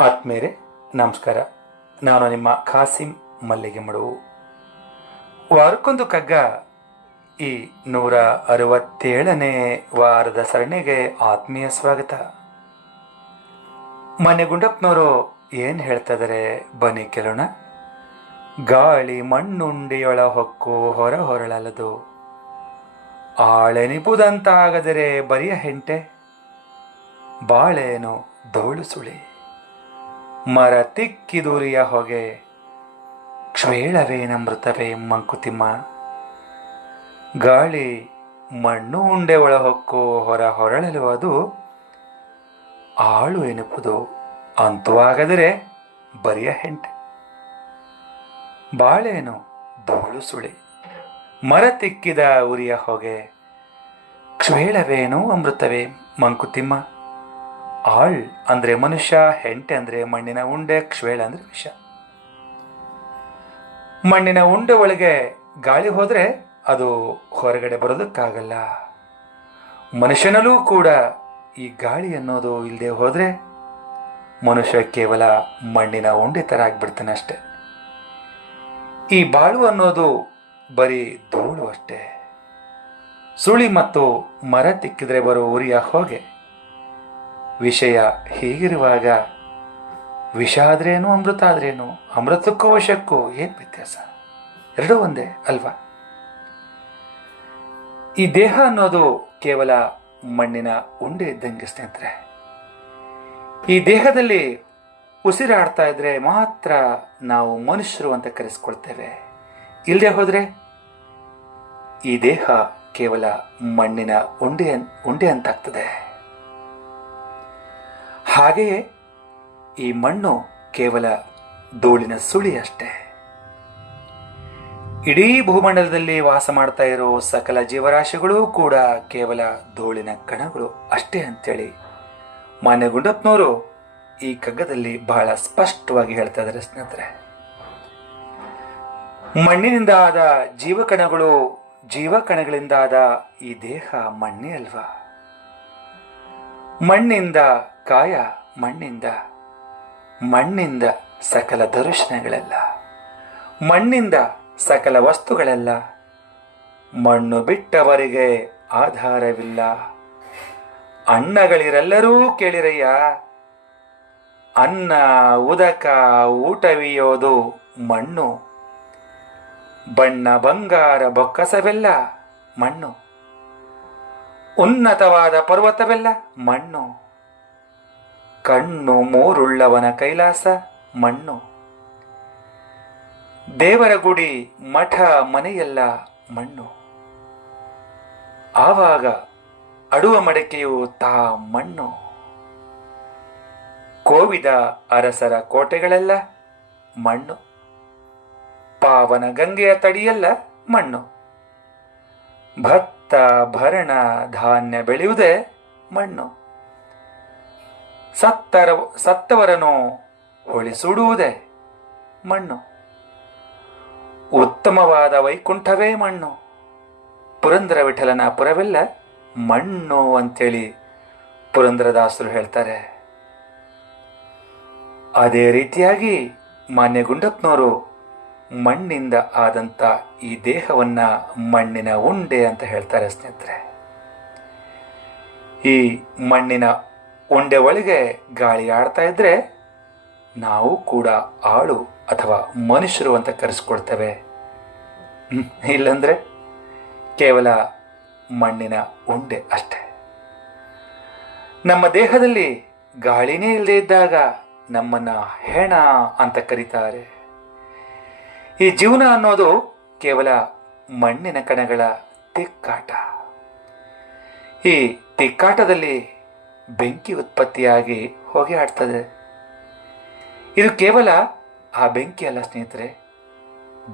ಆತ್ಮೇರೆ ನಮಸ್ಕಾರ. ನಾನು ನಿಮ್ಮ ಖಾಸಿಂ ಮಲ್ಲಿಗೆ ಮಡುವು ವಾರಕ್ಕೊಂದು ಕಗ್ಗ ಈ ನೂರ ಅರವತ್ತೇಳನೇ ವಾರದ ಸರಣಿಗೆ ಆತ್ಮೀಯ ಸ್ವಾಗತ. ಮನೆ ಗುಂಡಪ್ಪನವರು ಏನು ಹೇಳ್ತಾ ಬನ್ನಿ ಕೇಳೋಣ. ಗಾಳಿ ಮಣ್ಣುಂಡಿಯೊಳ ಹೊಕ್ಕು ಹೊರ ಹೊರಳಲದು. ಆಳೆನಿಪುದಂತಾಗದರೆ ಬರಿಯ ಹೆಂಟೆ. ಬಾಳೇನು ಧೌಳು ಸುಳಿ. ಮರ ತಿಕ್ಕಿದೂರಿಯ ಹೊಗೆ. ಕ್ಷೇಳವೇನಮೃತವೇ ಮಂಕುತಿಮ್ಮ. ಗಾಳಿ ಮಣ್ಣು ಉಂಡೆ ಒಳ ಹೊಕ್ಕು ಹೊರ ಹೊರಳಲು ಅದು. ಆಳು ಎನುಪುದು ಅಂತವಾಗದರೆ ಬರಿಯ ಹೆಂಟೆ. ಬಾಳೆನು ಧೂಳು ಸುಳಿ. ಮರ ತಿಕ್ಕಿದ ಉರಿಯ ಹೊಗೆ. ಕ್ಷೇಳವೇನು ಅಮೃತವೇ ಮಂಕುತಿಮ್ಮ. ಆಳ್ ಅಂದ್ರೆ ಮನುಷ್ಯ, ಹೆಂಟೆ ಅಂದ್ರೆ ಮಣ್ಣಿನ ಉಂಡೆ ಕ್ಷೇಳ ಅಂದ್ರೆ ವಿಷ. ಮಣ್ಣಿನ ಉಂಡೆ ಒಳಗೆ ಗಾಳಿ ಹೋದ್ರೆ ಅದು ಹೊರಗಡೆ ಬರೋದಕ್ಕಾಗಲ್ಲ. ಮನುಷ್ಯನಲ್ಲೂ ಕೂಡ ಈ ಗಾಳಿ ಅನ್ನೋದು ಇಲ್ಲದೆ ಹೋದ್ರೆ ಮನುಷ್ಯ ಕೇವಲ ಮಣ್ಣಿನ ಉಂಡೆ ಥರ ಆಗ್ಬಿಡ್ತಾನೆ ಅಷ್ಟೆ. ಈ ಬಾಳು ಅನ್ನೋದು ಬರೀ ಧೂಳು ಅಷ್ಟೇ. ಸುಳಿ ಮತ್ತು ಮರ ತಿಕ್ಕಿದ್ರೆ ಬರೋ ಉರಿಯ ಹೊಗೆ ವಿಷಯ ಹೀಗಿರುವಾಗ ವಿಷ ಆದ್ರೇನು ಅಮೃತ ಆದ್ರೇನು ಅಮೃತಕ್ಕೂ ವಶಕ್ಕೂ ಏನು ವ್ಯತ್ಯಾಸ? ಎರಡೂ ಒಂದೇ ಅಲ್ವಾ? ಈ ದೇಹ ಅನ್ನೋದು ಕೇವಲ ಮಣ್ಣಿನ ಉಂಡೆ ಇದ್ದಂಗೆ ಸ್ನೇಹಿತರೆ. ಈ ದೇಹದಲ್ಲಿ ಉಸಿರಾಡ್ತಾ ಇದ್ರೆ ಮಾತ್ರ ನಾವು ಮನುಷ್ಯರು ಅಂತ ಕರೆಸ್ಕೊಳ್ತೇವೆ. ಇಲ್ಲದೆ ಹೋದ್ರೆ? ಈ ದೇಹ ಕೇವಲ ಮಣ್ಣಿನ ಉಂಡೆ ಉಂಡೆ ಅಂತಾಗ್ತದೆ. ಹಾಗೆಯೇ ಈ ಮಣ್ಣು ಕೇವಲ ಧೂಳಿನ ಸುಳಿ ಅಷ್ಟೇ ಇಡೀ ಭೂಮಂಡಲದಲ್ಲಿ ವಾಸ ಮಾಡ್ತಾ ಇರೋ ಸಕಲ ಜೀವರಾಶಿಗಳು ಕೂಡ ಕೇವಲ ಧೂಳಿನ ಕಣಗಳು ಅಷ್ಟೇ ಅಂತೇಳಿ ಮಾನ್ಯ ಗುಂಡಪ್ಪನವರು ಈ ಕಗ್ಗದಲ್ಲಿ ಬಹಳ ಸ್ಪಷ್ಟವಾಗಿ ಹೇಳ್ತಾ ಇದ್ದಾರೆ ಸ್ನೇಹಿತರೆ. ಮಣ್ಣಿನಿಂದ ಆದ ಜೀವಕಣಗಳು ಜೀವಕಣಗಳಿಂದ ಆದ ಈ ದೇಹ ಮಣ್ಣೇ ಅಲ್ವಾ? ಮಣ್ಣಿಂದ ಕಾಯ ಮಣ್ಣಿಂದ ಮಣ್ಣಿಂದ ಸಕಲ ದರ್ಶನಗಳೆಲ್ಲ, ಮಣ್ಣಿಂದ ಸಕಲ ವಸ್ತುಗಳೆಲ್ಲ, ಮಣ್ಣು ಬಿಟ್ಟವರಿಗೆ ಆಧಾರವಿಲ್ಲ. ಅಣ್ಣಗಳಿರೆಲ್ಲರೂ ಕೇಳಿರಯ್ಯ, ಅನ್ನ, ಉದಕ ಊಟವಿಯೋದು ಮಣ್ಣು. ಬಣ್ಣ, ಬಂಗಾರ, ಬೊಕ್ಕಸವೆಲ್ಲ ಮಣ್ಣು. ಉನ್ನತವಾದ ಪರ್ವತವೆಲ್ಲ ಮಣ್ಣು. ಕಣ್ಣು ಮೂರುಳ್ಳವನ ಕೈಲಾಸ, ಮಣ್ಣು. ದೇವರ ಗುಡಿ, ಮಠ, ಮನೆಯೆಲ್ಲ ಮಣ್ಣು. ಆವಾಗ ಅಡುವ ಮಡಕೆಯು ತಾ ಮಣ್ಣು. ಕೋವಿದ ಅರಸರ ಕೋಟೆಗಳೆಲ್ಲ ಮಣ್ಣು. ಪಾವನ ಗಂಗೆಯ ತಡಿಯೆಲ್ಲ ಮಣ್ಣು. ಭತ್ತ ಭರಣ ಧಾನ್ಯ ಬೆಳೆಯುವುದೇ ಮಣ್ಣು. ಸತ್ತರ, ಸತ್ತವರನ್ನು ಹೊಳಿಸುಡುವುದೇ ಮಣ್ಣು. ಉತ್ತಮವಾದ ವೈಕುಂಠವೇ ಮಣ್ಣು. ಪುರಂದರ ವಿಠಲನ ಪುರವೆಲ್ಲ ಮಣ್ಣು ಅಂತೇಳಿ ಪುರಂದರದಾಸರು ಹೇಳ್ತಾರೆ. ಅದೇ ರೀತಿಯಾಗಿ ಮಾನ್ಯ ಗುಂಡಪ್ಪನವರು ಮಣ್ಣಿಂದ ಆದಂತ ಈ ದೇಹವನ್ನ ಮಣ್ಣಿನ ಉಂಡೆ ಅಂತ ಹೇಳ್ತಾರೆ ಸ್ನೇಹಿತರೆ. ಈ ಮಣ್ಣಿನ ಉಂಡೆ ಒಳಗೆ ಗಾಳಿ ಆಡ್ತಾ ಇದ್ರೆ ನಾವು ಕೂಡ ಆಳು ಅಥವಾ ಮನುಷ್ಯರು ಅಂತ ಕರೆಸ್ಕೊಳ್ತೇವೆ. ಇಲ್ಲಂದ್ರೆ ಕೇವಲ ಮಣ್ಣಿನ ಉಂಡೆ ಅಷ್ಟೆ. ನಮ್ಮ ದೇಹದಲ್ಲಿ ಗಾಳಿನೇ ಇಲ್ಲದೆ ಇದ್ದಾಗ ನಮ್ಮನ್ನ ಹೆಣ ಅಂತ ಕರೀತಾರೆ. ಈ ಜೀವನ ಅನ್ನೋದು ಕೇವಲ ಮಣ್ಣಿನ ಕಣಗಳ ತಿಕ್ಕಾಟ. ಈ ತಿಕ್ಕಾಟದಲ್ಲಿ ಬೆಂಕಿ ಉತ್ಪತ್ತಿಯಾಗಿ ಹೋಗಿ ಆಡ್ತದೆ ಇದು ಕೇವಲ ಆ ಬೆಂಕಿ ಅಲ್ಲ ಸ್ನೇಹಿತರೆ.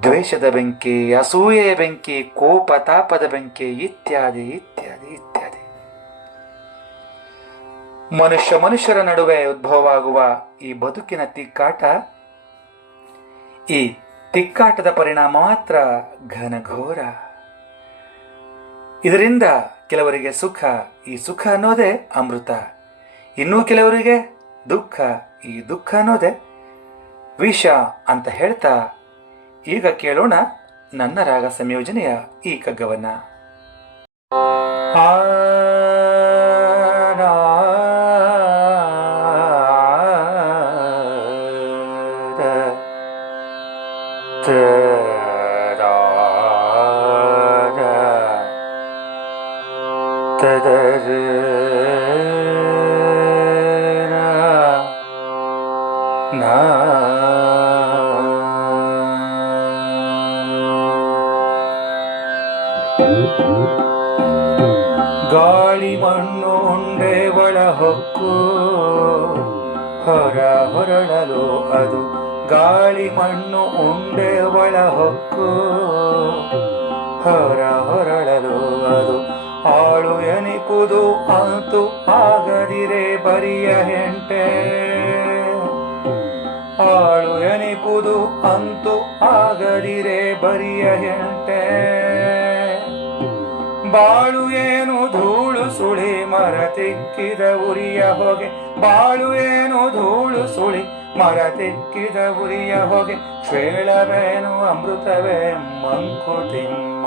ದ್ವೇಷದ ಬೆಂಕಿ, ಅಸೂಯೆಯ ಬೆಂಕಿ, ಕೋಪ, ತಾಪದ ಬೆಂಕಿ, ಇತ್ಯಾದಿ ಇತ್ಯಾದಿ ಇತ್ಯಾದಿ. ಮನುಷ್ಯ ಮನುಷ್ಯರ ನಡುವೆ ಉದ್ಭವವಾಗುವ ಈ ಬದುಕಿನ ತಿಕ್ಕಾಟ, ಈ ತಿಕ್ಕಾಟದ ಪರಿಣಾಮ ಮಾತ್ರ ಘನಘೋರ. ಇದರಿಂದ ಕೆಲವರಿಗೆ ಸುಖ ಈ ಸುಖ ಅನ್ನೋದೇ ಅಮೃತ ಇನ್ನೂ ಕೆಲವರಿಗೆ ದುಃಖ ಈ ದುಃಖ ಅನ್ನೋದೇ ವಿಷ ಅಂತ ಹೇಳ್ತಾ ಈಗ ಕೇಳೋಣ ನನ್ನ ರಾಗ ಸಂಯೋಜನೆಯ ಈ ಕಗ್ಗವನ್ನ ಆ ಗಾಳಿ ಮಣ್ಣು ಉಂಡೆ ಒಳ ಹೊಕ್ಕು, ಹೊರ ಹೊರಡಲು ಅದು ಗಾಳಿ ಮಣ್ಣು ಉಂಡೆ ಒಳ ಹೊಕ್ಕು, ಹೊರ ಹೊರಡಲು ಅದು ಆಳು ಎನಿಕುದು ಅಂತು ಆಗದಿರೆ ಬರಿಯ ಹೆಂಟೆ. ಹಾಳು ಎನಿಪುದು ಅಂತು ಆಗದಿರೆ ಬರಿಯ ಹೆಂಟೆ. ಬಾಳು ಏನು ಧೂಳು ಸುಳಿ ಮರ ತಿಕ್ಕಿದ ಉರಿಯ ಹೊಗೆ. ಬಾಳು ಏನು ಧೂಳು ಸುಳಿ ಮರ ತಿಕ್ಕಿದ ಉರಿಯ ಹೊಗೆ. ಶ್ವೇಳವೇನು ಅಮೃತವೇ ಮಂಕುತಿಮ್ಮ.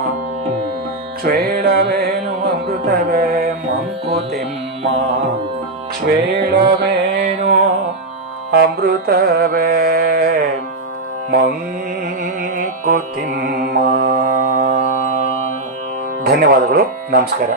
ಶ್ವೇಳವೇನು ಅಮೃತವೇ ಮಂಕುತಿಮ್ಮ. ಕ್ಷೇಳವೇನು ಅಮೃತವೆ ಮಂಕುತಿಮ್ಮ. ಧನ್ಯವಾದಗಳು ನಮಸ್ಕಾರ.